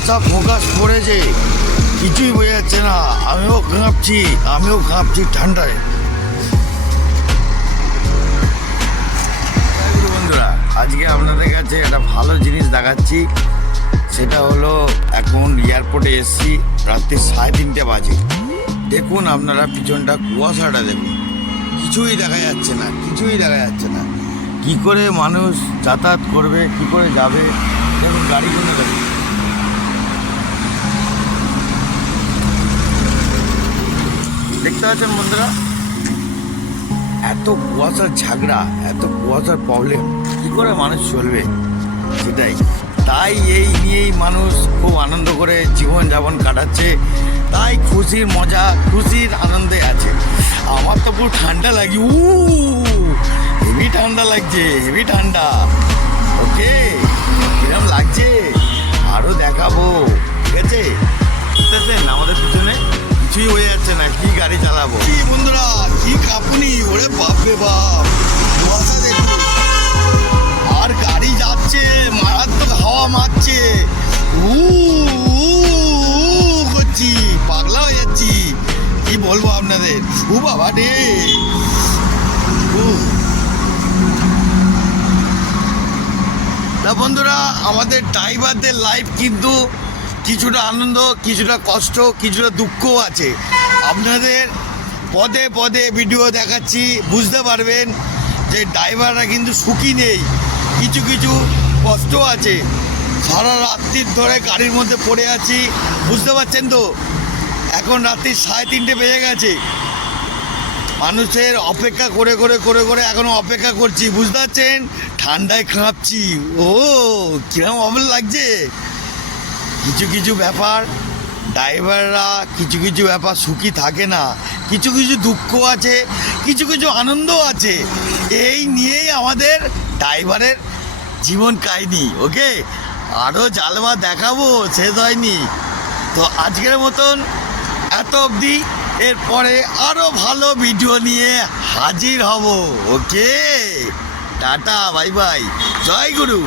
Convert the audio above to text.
কুয়াশা ফোকাস পড়েছে, কিছুই বোঝা যাচ্ছে না। আমিও কাঁপছি ঠান্ডায়। বন্ধুরা, আজকে আপনাদের কাছে একটা ভালো জিনিস দেখাচ্ছি। সেটা হলো এখন এয়ারপোর্টে এসছি, রাত্রি 3:30 বাজে। দেখুন আপনারা পিছনটা, কুয়াশাটা দেখুন, কিছুই দেখা যাচ্ছে না। কি করে মানুষ যাতায়াত করবে, কি করে যাবে? দেখুন গাড়ি কোনো গাড়ি, দেখতে পাচ্ছেন বন্ধুরা, এত কুয়াশার ঝাগড়া, এত কুয়াশার প্রবলেম, কি করে মানুষ চলবে? সেটাই, তাই এই নিয়েই মানুষ খুব আনন্দ করে জীবনযাপন কাটাচ্ছে। তাই খুশির আনন্দে আছে। আমার তো পুরো ঠান্ডা লাগে, হেভি ঠান্ডা লাগছে, হেভি ঠান্ডা। ওকে, কিরম লাগছে আরো দেখাবো, ঠিক আছে? বুঝতেছেন আমাদের পিছনে কিছুই হয়ে যাচ্ছে না, কি গাড়ি চালাবো। বন্ধুরা, কি কাঁপুনি, ওরে বাপরে বাপ, কুয়াশা দেখুন, আর গাড়ি যাচ্ছে, মারাত্মক হাওয়া মারছে, করছি, পাগলা হয়ে যাচ্ছি। কি বলবো আপনাদের, বাবা রে। তা বন্ধুরা, আমাদের ড্রাইভারদের লাইফ কিন্তু কিছুটা আনন্দ, কিছুটা কষ্ট, কিছুটা দুঃখও আছে। আপনাদের পদে পদে ভিডিও দেখাচ্ছি, বুঝতে পারবেন যে ড্রাইভাররা কিন্তু সুখী নেই, কিছু কিছু কষ্ট আছে। সারা রাত্রির ধরে গাড়ির মধ্যে পড়ে আছি, বুঝতে পারছেন তো? এখন রাত্রি 3:30 বেজে গেছে, মানুষের অপেক্ষা করে এখনো অপেক্ষা করছি, বুঝতে পারছেন? ঠান্ডায় কাঁপছি, কিরম অবল লাগছে। কিছু ব্যাপার, ড্রাইভাররা কিছু ব্যাপার সুখী থাকে না, কিছু দুঃখ আছে, কিছু আনন্দও আছে। এই নিয়েই আমাদের ড্রাইভারের জীবন কাহিনী। ওকে, আরও জালবা দেখাবো, শেষ হয়নি। তো আজকের মতন এত অবধি, এরপরে আরও ভালো ভিডিও নিয়ে হাজির হব। ওকে, টাটা, বাই বাই, জয় গুরু।